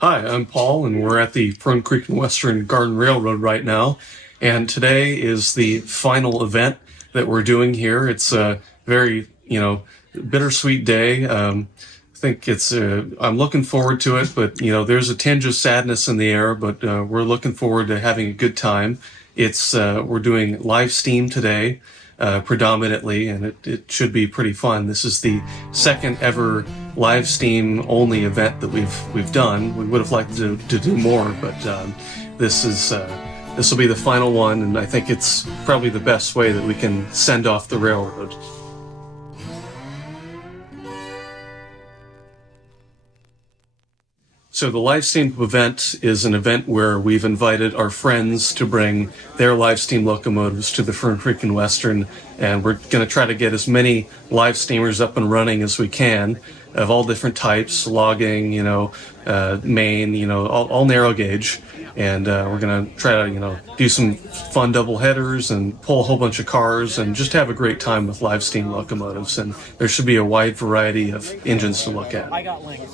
Hi, I'm Paul, and we're at the Fern Creek Western Garden Railroad right now. And today is the final event that we're doing here. It's a very, bittersweet day. I think I'm looking forward to it, but, there's a tinge of sadness in the air, but we're looking forward to having a good time. We're doing live steam today. Predominantly, and it should be pretty fun. This is the second ever live steam only event that we've done. We would have liked to do more, but this will be the final one, and I think it's probably the best way that we can send off the railroad. So the live steam event is an event where we've invited our friends to bring their live steam locomotives to the Fern Creek Western, and we're going to try to get as many live steamers up and running as we can of all different types, logging, main, all narrow gauge. And we're going to try to, do some fun double headers and pull a whole bunch of cars and just have a great time with live steam locomotives. And there should be a wide variety of engines to look at. I got links.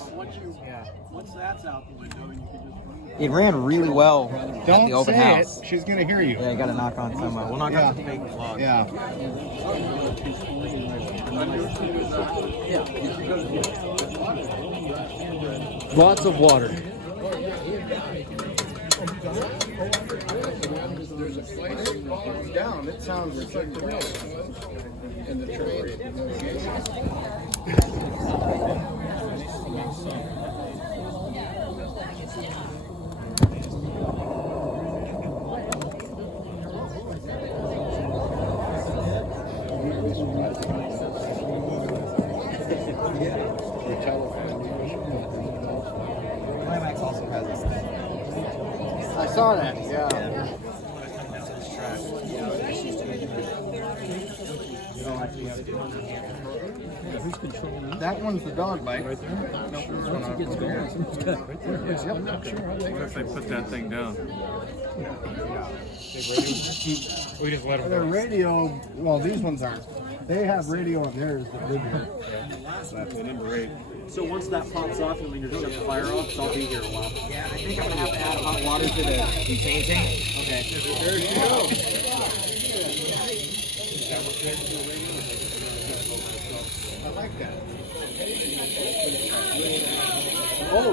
It ran really well at the open house. It. She's gonna hear you. Yeah, you gotta knock on somewhere. We'll knock on the fake log. Yeah. Lots of water. There's a place down. It sounds ridiculous. In the trade. Climax also has this thing. I saw that. Yeah. That one's the dog bite. Right there. Once it gets going, it's good. Right there. Yeah, I'm not sure. What if I put that thing down? We just let them Their radio, well, these ones aren't. They have radio on theirs that live here. That's an infrared. So once that pops off and when you're shut the fire off, so I'll be here a while. Yeah, I think I'm gonna have to add hot water to the butane tank. Okay. There you go. I like that. Oh!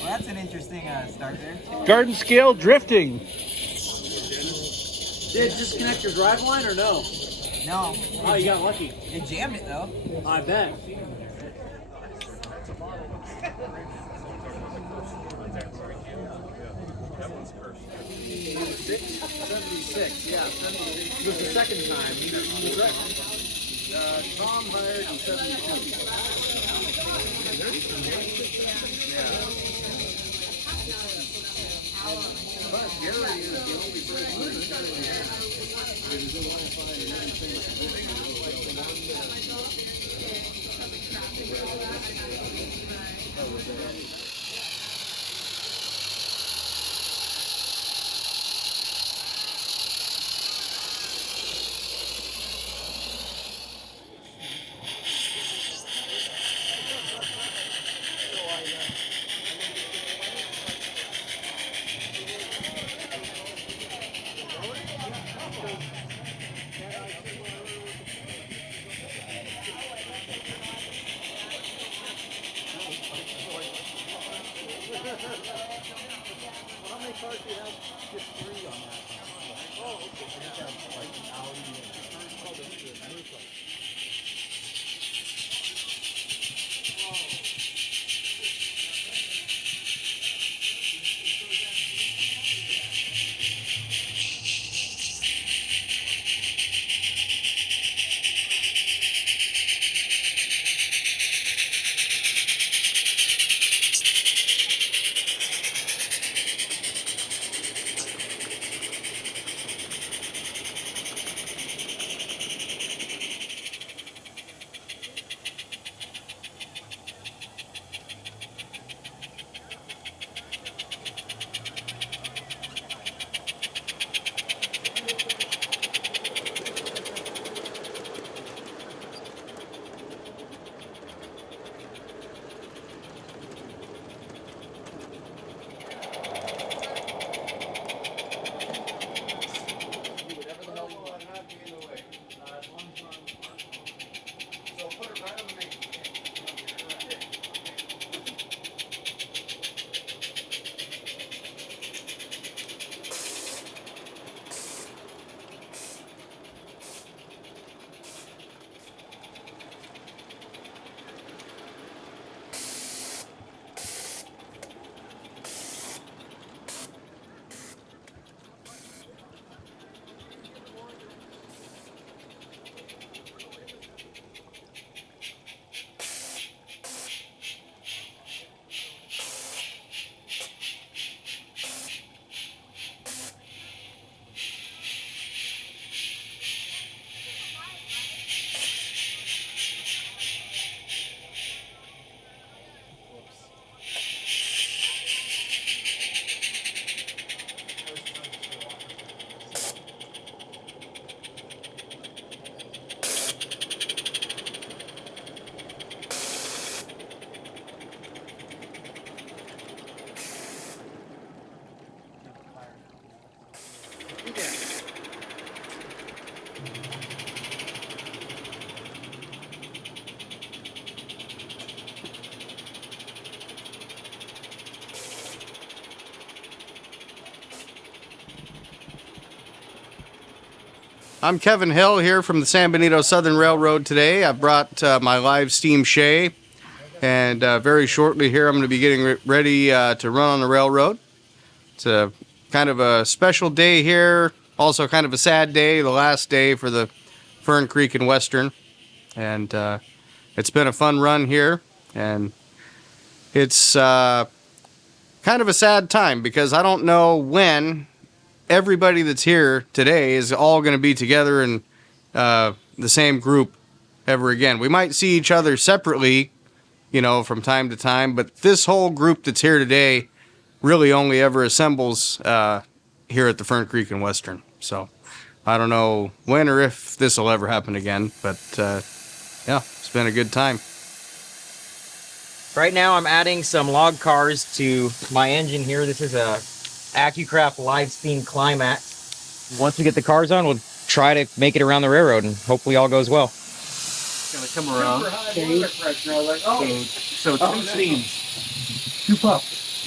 Well, that's an interesting start there. Garden scale drifting. Did it disconnect your drive line or no? No. Oh, you got lucky. It jammed it though. I bet. Yeah. It was the second time. He was right. Tom hired in 72. But Gary is the only person who's got it in hand. It is a Wi-Fi and everything. I'm Kevin Hill here from the San Benito Southern Railroad today. I've brought my live steam shay, and very shortly here I'm going to be getting ready to run on the railroad. It's a kind of a special day here, also kind of a sad day, the last day for the Fern Creek and Western, and it's been a fun run here, and it's kind of a sad time because I don't know when everybody that's here today is all going to be together in the same group ever again. We might see each other separately, you know, from time to time, but this whole group that's here today really only ever assembles here at the Fern Creek and Western. So I don't know when or if this will ever happen again, but yeah, it's been a good time. Right now I'm adding some log cars to my engine here. This is a AccuCraft Live Steam Climax. Once we get the cars on, we'll try to make it around the railroad and hopefully all goes well. Gonna come around. So two steams. Two pups.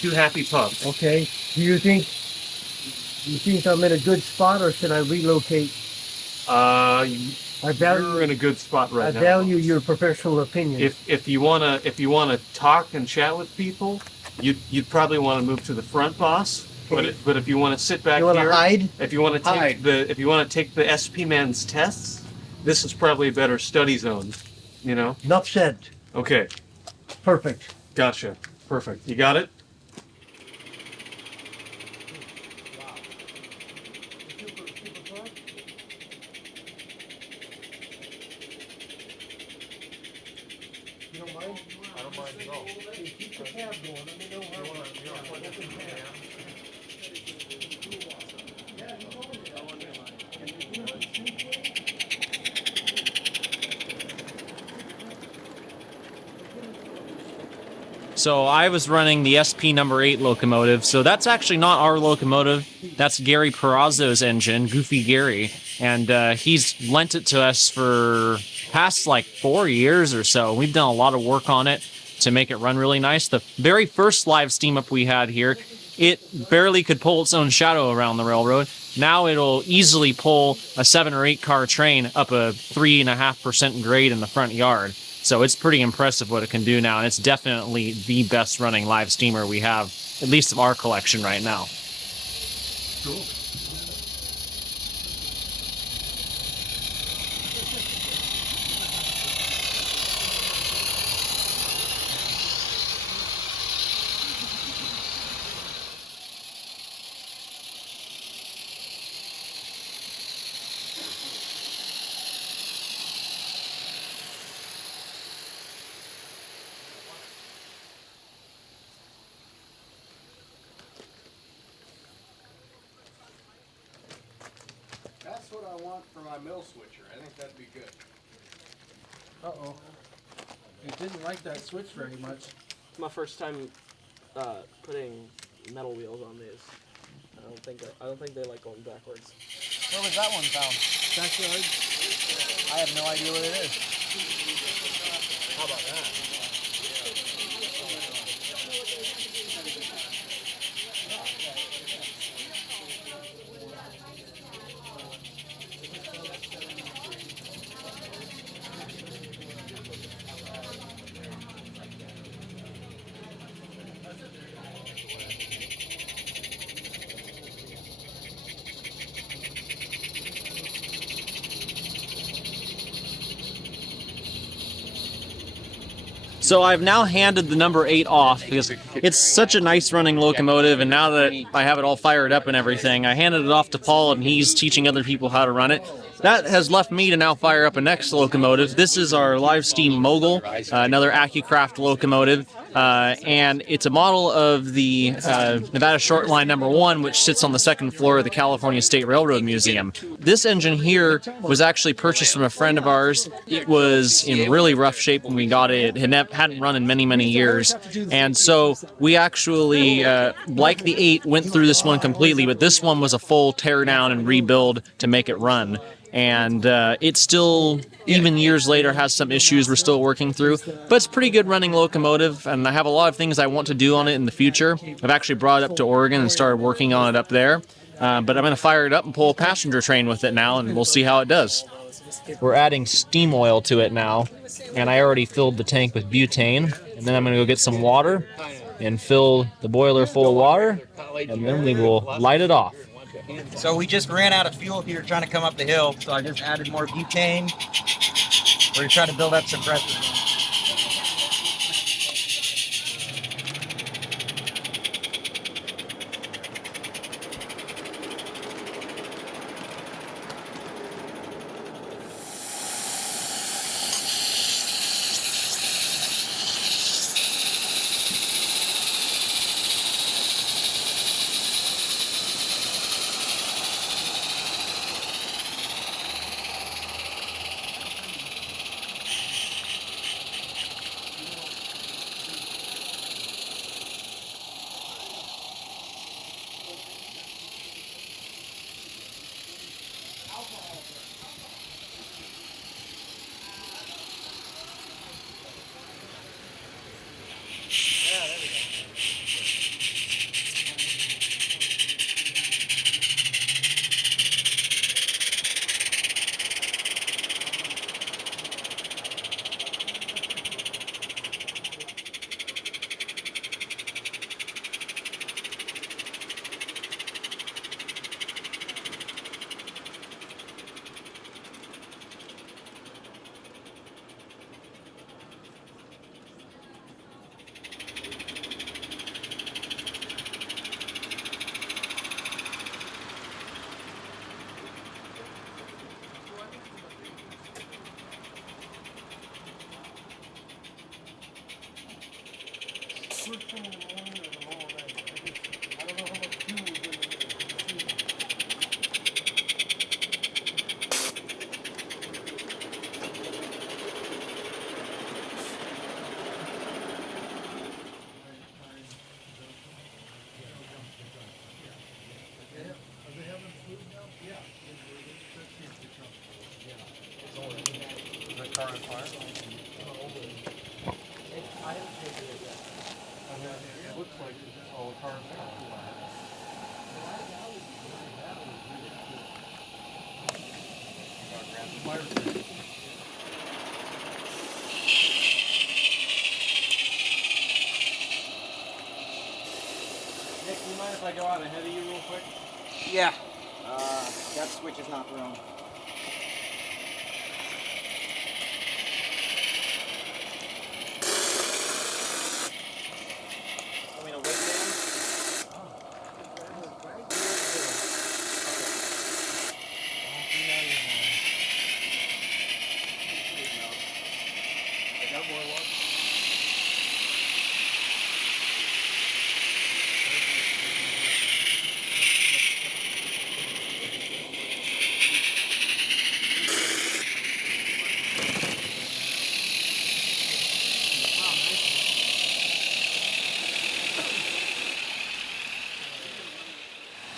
Two happy pups. Okay. Do you think I'm in a good spot, or should I relocate? You're in a good spot right now. I value your professional opinion. If you wanna talk and chat with people, you'd probably want to move to the front, boss. Okay. But if you want to sit back You wanna here, hide? if you want to take the SP man's tests, this is probably a better study zone. You know. Enough said. Okay. Perfect. Gotcha. Perfect. You got it. You don't mind? I don't mind at all. Keep the cab going. Let me know how. So I was running the SP number 8 locomotive. So that's actually not our locomotive. That's Gary Perazzo's engine, Goofy Gary. And he's lent it to us for past like 4 years or so. We've done a lot of work on it to make it run really nice. The very first live steam up we had here, it barely could pull its own shadow around the railroad. Now it'll easily pull a 7 or 8 car train up a 3.5% grade in the front yard. So it's pretty impressive what it can do now, and it's definitely the best running live steamer we have, at least of our collection right now. Cool. That's what I want for my mill switcher. I think that'd be good. Uh-oh. It didn't like that switch very much. It's my first time putting metal wheels on these. I don't think they like going backwards. Where was that one found? Backyard. I have no idea what it is. How about that? So I've now handed the number 8 off because it's such a nice running locomotive, and now that I have it all fired up and everything, I handed it off to Paul and he's teaching other people how to run it. That has left me to now fire up a next locomotive. This is our Live Steam Mogul, another AccuCraft locomotive. And it's a model of the Nevada Short Line number 1, which sits on the second floor of the California State Railroad Museum. This engine here was actually purchased from a friend of ours. It was in really rough shape when we got it. It hadn't run in many, many years. And so we actually, like the 8, went through this one completely, but this one was a full tear down and rebuild to make it run. And it still, even years later, has some issues we're still working through. But it's a pretty good running locomotive, and I have a lot of things I want to do on it in the future. I've actually brought it up to Oregon and started working on it up there. But I'm going to fire it up and pull a passenger train with it now, and we'll see how it does. We're adding steam oil to it now, and I already filled the tank with butane. And then I'm going to go get some water and fill the boiler full of water, and then we will light it off. So we just ran out of fuel here trying to come up the hill, so I just added more butane. We're trying to build up some pressure. Nick, do you mind if I go out ahead of you real quick? Yeah. That switch is not thrown. Want me to wait down?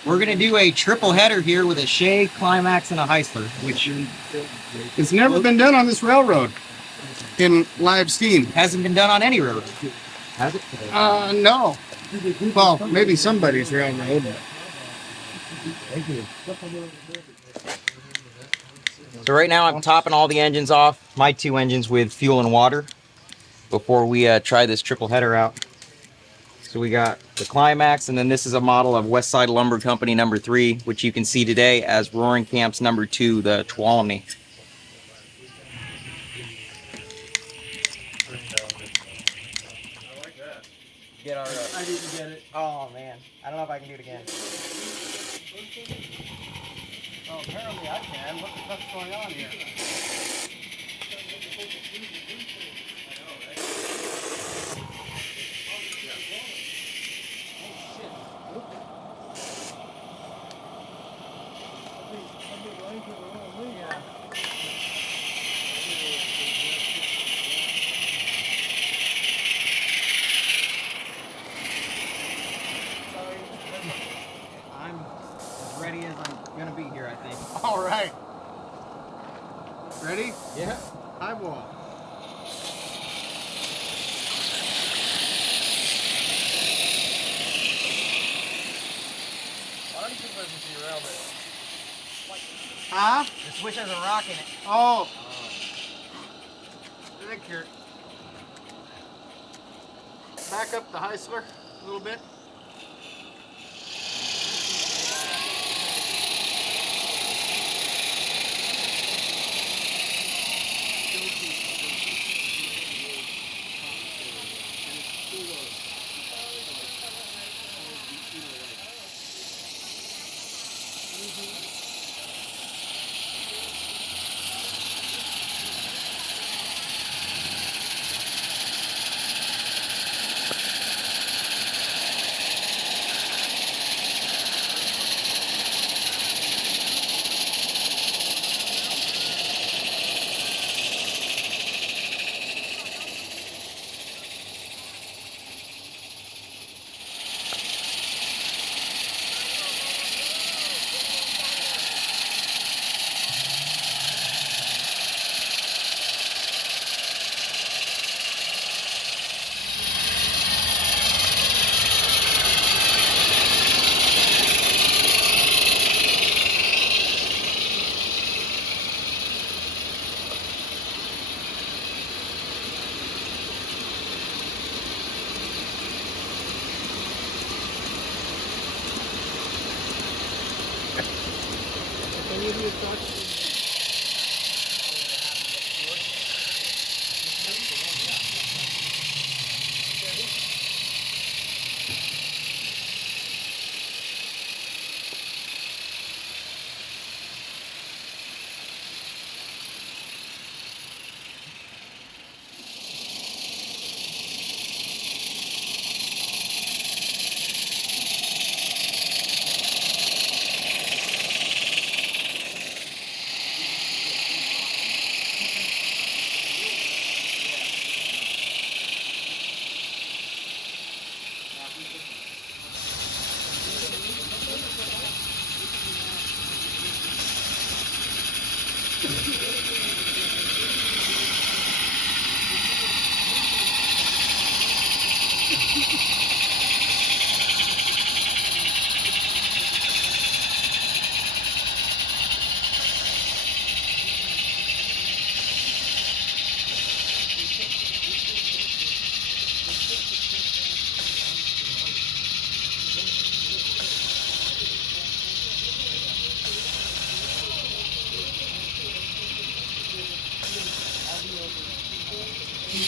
We're gonna do a triple header here with a Shea, Climax, and a Heisler, which It's never been done on this railroad in live steam. hasn't been done on any road. Has it? No. Well, maybe somebody's railroad. So right now I'm topping all the engines off, my two engines with fuel and water, before we try this triple header out. So we got the Climax, and then this is a model of Westside Lumber Company number 3, which you can see today as Roaring Camp's number 2, the Tuolumne. Get our, I didn't get it. oh man, I don't know if I can do it again. Oh, apparently I can. What the fuck's going on here? I'm as ready as I'm gonna be here, I think. All right. Ready? Yeah. High wall. Why don't you put Huh? The switch has a rock in it. Oh. I think you're. Back up the Heisler a little bit.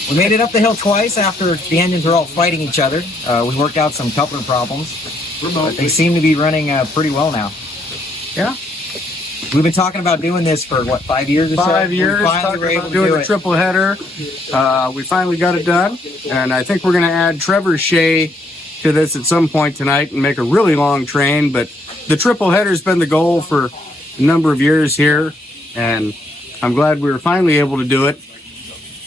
We made it up the hill twice after the engines were all fighting each other. We worked out some coupler problems, but they seem to be running pretty well now. Yeah. We've been talking about doing this for, what, 5 years or so? 5 years. We finally Talking were able about to doing do a it. triple header. We finally got it done, and I think we're going to add Trevor Shea to this at some point tonight and make a really long train. But the triple header's been the goal for a number of years here, and I'm glad we were finally able to do it.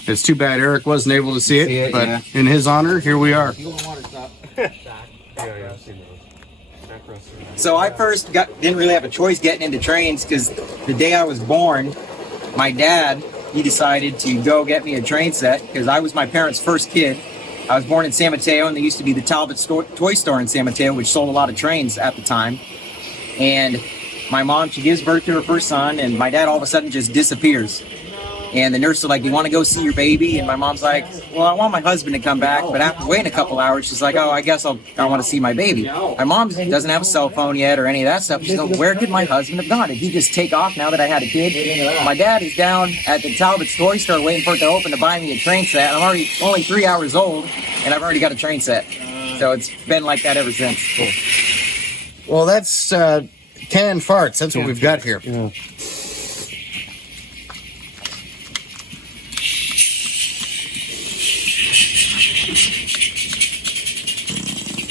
It's too bad Eric wasn't able to see it, but yeah. in his honor, here we are. So I first didn't really have a choice getting into trains because the day I was born, my dad, he decided to go get me a train set because I was my parents' first kid. I was born in San Mateo, and there used to be the Talbot toy store in San Mateo, which sold a lot of trains at the time. And my mom, she gives birth to her first son, and my dad all of a sudden just disappears. And the nurse is like, "Do you want to go see your baby?" And my mom's like, "Well, I want my husband to come back." But after waiting a couple hours, she's like, "Oh, I guess I want to see my baby." My mom doesn't have a cell phone yet or any of that stuff. She's like, "Where could my husband have gone? Did he just take off now that I had a kid?" My dad is down at the Talbot's toy store waiting for it to open to buy me a train set. I'm already only 3 hours old, and I've already got a train set. So it's been like that ever since. Well, that's canned farts. That's what we've got here. Yeah.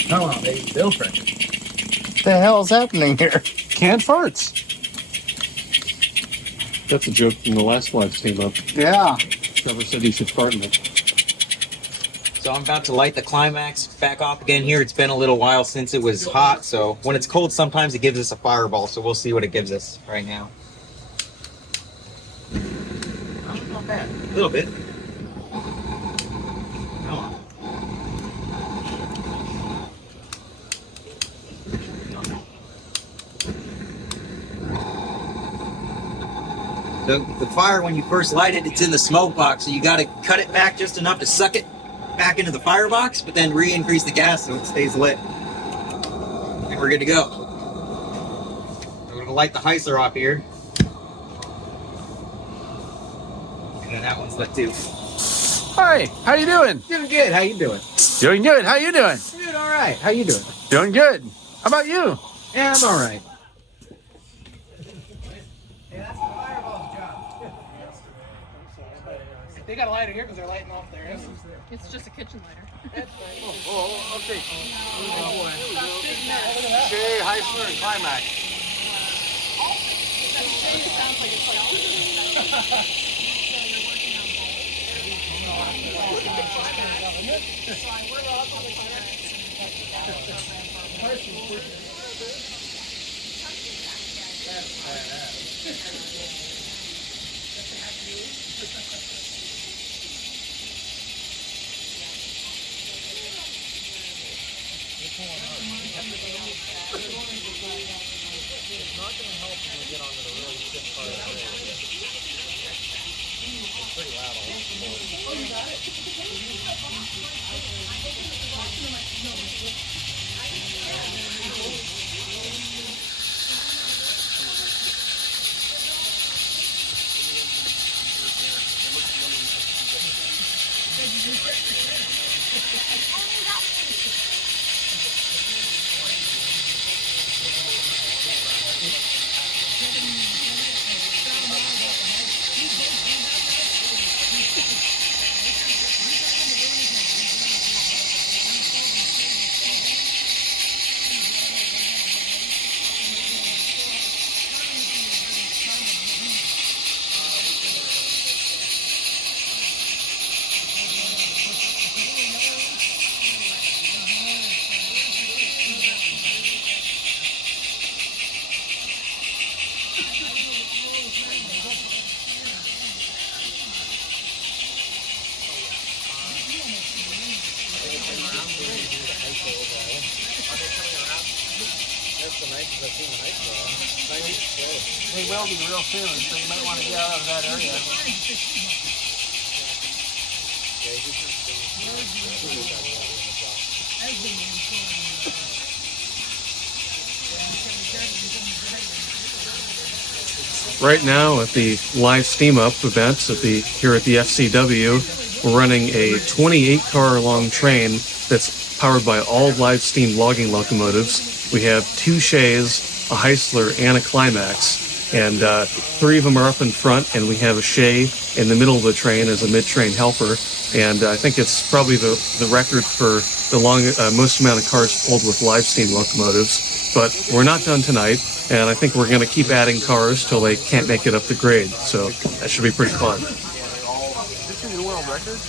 Come on, baby. Bill Frank. What the hell's happening here? Canned farts. That's a joke from the last live came up. Yeah. Trevor said he should fart in it. So I'm about to light the climax back off again here. It's been a little while since it was hot, so when it's cold, sometimes it gives us a fireball, so we'll see what it gives us right now. Oh, not bad. A little bit. Come on. The fire, when you first light it, it's in the smoke box, so you got to cut it back just enough to suck it back into the firebox, but then re-increase the gas so it stays lit. And we're good to go. We're going to light the Heisler off here. And then that one's lit too. Hi, how you doing? Doing good. How you doing? Doing good. How you doing? Doing all right. How you doing? Doing good. How about you? Yeah, I'm all right. They got a lighter here because they're lighting off theirs. It's just a kitchen lighter. Okay. Shay, Heisler, and Climax. They will be real soon, so you might want to get out of that area. Right now at the live steam up event here at the FC&W, we're running a 28-car long train that's powered by all live steam logging locomotives. We have 2 Shays, a Heisler, and a Climax, and 3 of them are up in front, and we have a Shay in the middle of the train as a mid-train helper. And I think it's probably the record for the most amount of cars pulled with live steam locomotives. But we're not done tonight, and I think we're going to keep adding cars till they can't make it up the grade. So that should be pretty fun. This is the world record?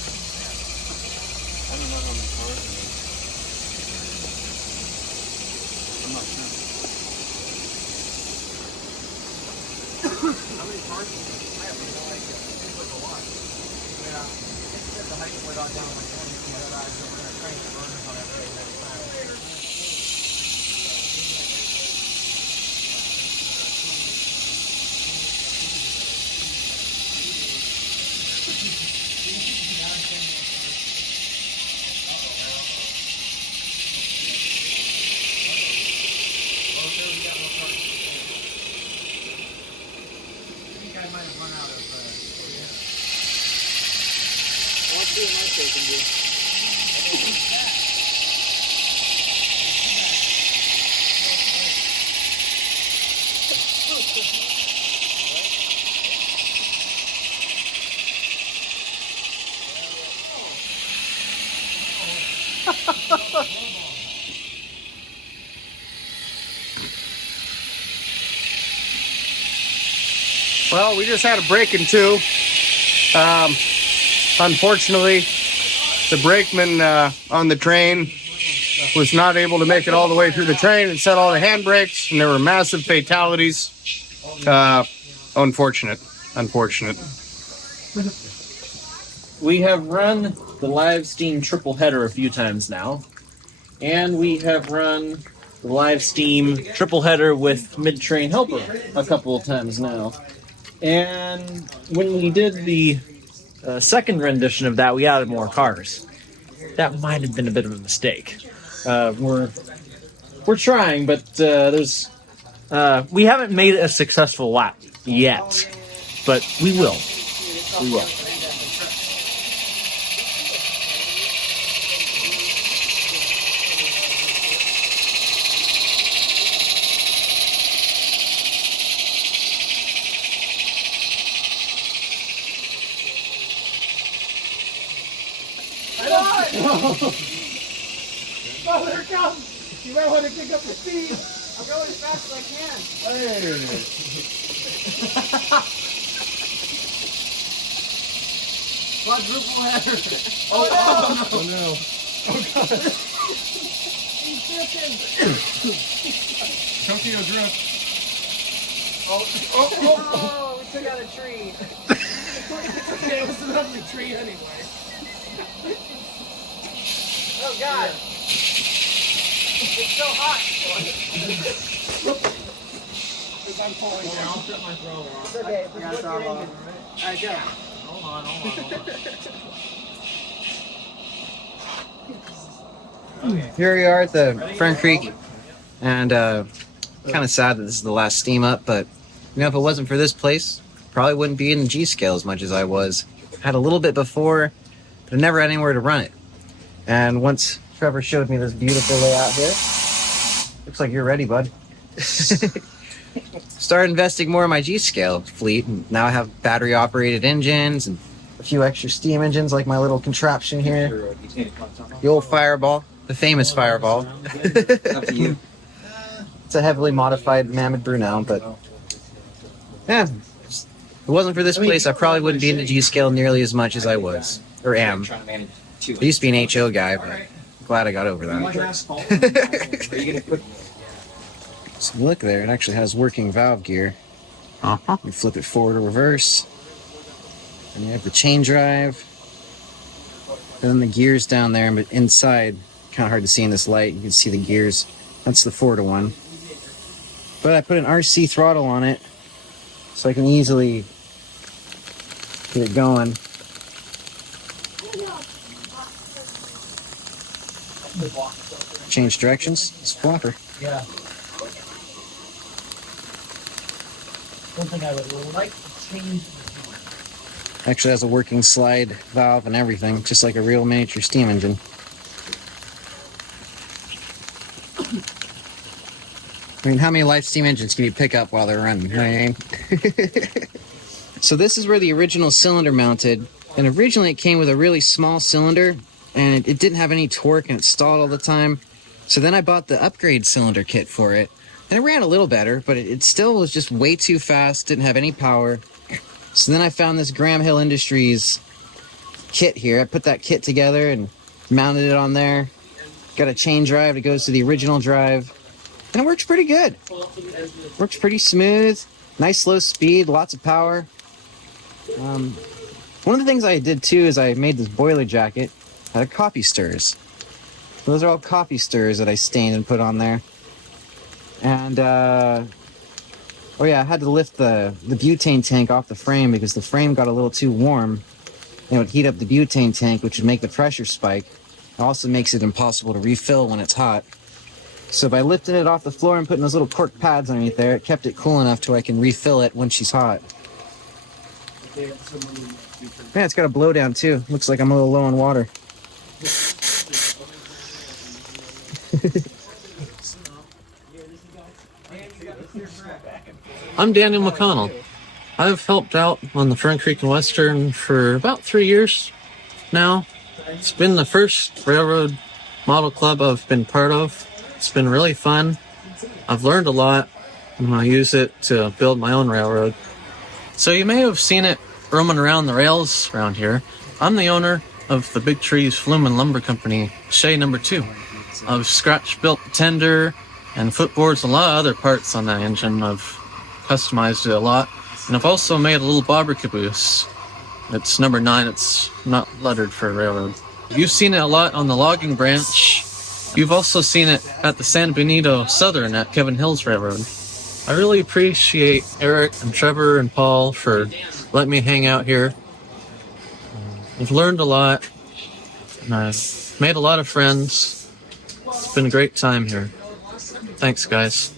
Well, we just had a break in 2. Unfortunately, the brakeman on the train was not able to make it all the way through the train and set all the handbrakes, and there were massive fatalities. Unfortunate. We have run the live steam triple header a few times now, and we have run the live steam triple header with mid-train helper a couple of times now. And when we did the second rendition of that, we added more cars. That might have been a bit of a mistake. We're trying, but we haven't made it a successful lap yet, but we will. We will. Oh, there it comes! You might want to kick up the speed. I'm going as fast as I can. Quadruple header. Oh no! Oh god! He's drifting. Tokyo drift. Oh, we took out a tree. Okay, it was an ugly tree anyway. Oh God! It's so hot. Because I'm falling down. I'll set my thrower on. It's okay. It's Got it all on. Alright, go. Hold on. Here we are at the Fern Creek, and kind of sad that this is the last steam up, but you know, if it wasn't for this place, probably wouldn't be in the G scale as much as I was. Had a little bit before, but I never had anywhere to run it. And once Trevor showed me this beautiful layout here, looks like you're ready, bud. Started investing more in my G scale fleet, and now I have battery operated engines and a few extra steam engines like my little contraption here. The old Fireball, the famous Fireball. It's a heavily modified Mammoth Brunel, but yeah, if it wasn't for this place, I probably wouldn't be into G scale nearly as much as I was, or am. I used to be an HO guy, but I'm glad I got over that. So look there, it actually has working valve gear. You flip it forward or reverse, and you have the chain drive, and then the gears down there, but inside, kind of hard to see in this light, you can see the gears. That's the 4-to-1. But I put an RC throttle on it, so I can easily get it going. Change directions, it's a flopper. Yeah. Something I would like to change. Actually has a working slide valve and everything, just like a real miniature steam engine. I mean, how many live steam engines can you pick up while they're running? You know what I mean? So this is where the original cylinder mounted, and originally it came with a really small cylinder, and it didn't have any torque and it stalled all the time. So then I bought the upgrade cylinder kit for it, and it ran a little better, but it still was just way too fast, didn't have any power. So then I found this Graham Hill Industries kit here. I put that kit together and mounted it on there. Got a chain drive that goes to the original drive, and it works pretty good. Works pretty smooth, nice low speed, lots of power. One of the things I did too is I made this boiler jacket out of coffee stirs. Those are all coffee stirs that I stained and put on there. And oh yeah, I had to lift the butane tank off the frame because the frame got a little too warm, and it would heat up the butane tank, which would make the pressure spike. It also makes it impossible to refill when it's hot. So by lifting it off the floor and putting those little cork pads underneath there, it kept it cool enough to where I can refill it when she's hot. Yeah, it's got a blowdown too. Looks like I'm a little low on water. I'm Daniel McConnell. I've helped out on the Fern Creek Western for about 3 years now. It's been the first railroad model club I've been part of. It's been really fun. I've learned a lot, and I use it to build my own railroad. So you may have seen it roaming around the rails around here. I'm the owner of the Big Trees Flume and Lumber Company, Shea No. 2. I've scratch-built the tender and footboards, a lot of other parts on that engine. I've customized it a lot. And I've also made a little bobber caboose. It's number 9. It's not lettered for a railroad. You've seen it a lot on the logging branch. You've also seen it at the San Benito Southern at Kevin Hills Railroad. I really appreciate Eric and Trevor and Paul for letting me hang out here. I've learned a lot, and I've made a lot of friends. It's been a great time here. Thanks, guys.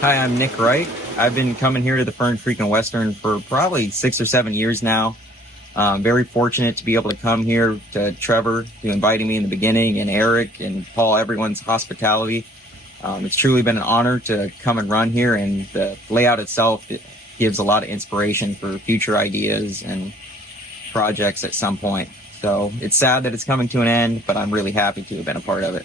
Hi, I'm Nick Wright. I've been coming here to the Fern Creek and Western for probably 6 or 7 years now. Very fortunate to be able to come here, to Trevor, who invited me in the beginning, and Eric and Paul, everyone's hospitality. It's truly been an honor to come and run here, and the layout itself, it gives a lot of inspiration for future ideas and projects at some point. So it's sad that it's coming to an end, but I'm really happy to have been a part of it.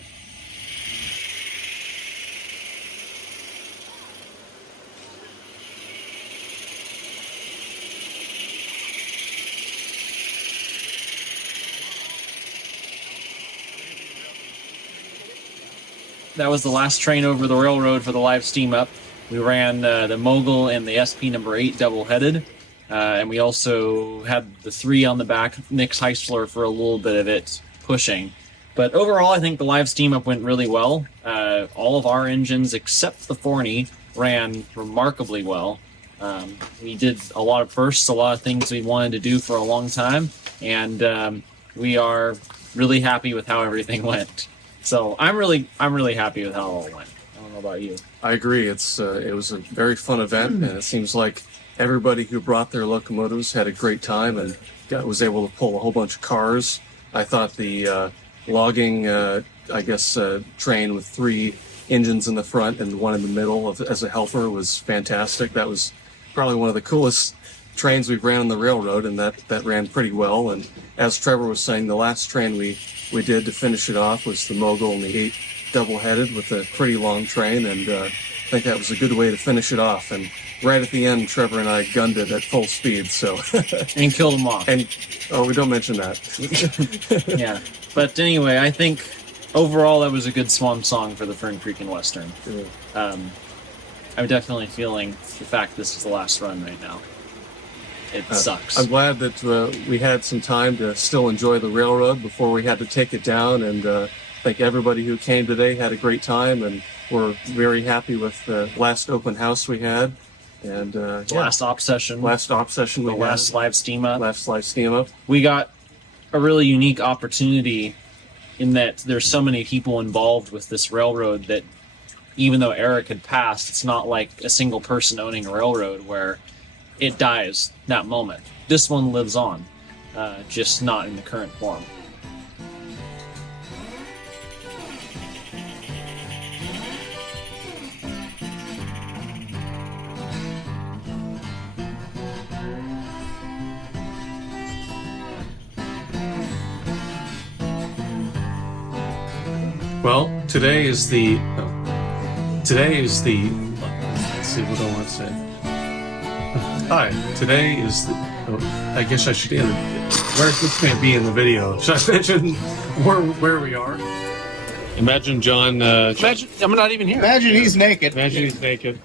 That was the last train over the railroad for the live steam up. We ran the Mogul and the SP number 8 double-headed. And we also had the 3 on the back, Nick's Heistler for a little bit of it pushing. But overall, I think the live steam up went really well. All of our engines, except the Forney, ran remarkably well. We did a lot of firsts, a lot of things we wanted to do for a long time. And we are really happy with how everything went. So I'm really happy with how it all went. I don't know about you. I agree. It was a very fun event, and it seems like everybody who brought their locomotives had a great time and was able to pull a whole bunch of cars. I thought the logging, train with 3 engines in the front and 1 in the middle as a helper was fantastic. That was probably one of the coolest trains we've ran on the railroad, and that ran pretty well. And as Trevor was saying, the last train we did to finish it off was the Mogul and the 8 double-headed with a pretty long train, and I think that was a good way to finish it off. And right at the end, Trevor and I gunned it at full speed, so and killed them off. And we don't mention that. Yeah, but anyway, I think overall that was a good swan song for the Fern Creek and Western. I'm definitely feeling the fact this is the last run right now. It sucks. I'm glad that we had some time to still enjoy the railroad before we had to take it down, and I think everybody who came today had a great time, and we're very happy with the last open house we had. And last op session. Last op session we the had. last live steam up. Last live steam up. We got a really unique opportunity in that there's so many people involved with this railroad that even though Eric had passed, it's not like a single person owning a railroad where it dies that moment. This one lives on, just not in the current form. Well, today is the. Let's see what I want to say. Hi, today is the. I guess I should end. This can't be in the video. Should I mention where we are? Imagine John. Imagine I'm not even here. Imagine he's naked. Imagine he's naked.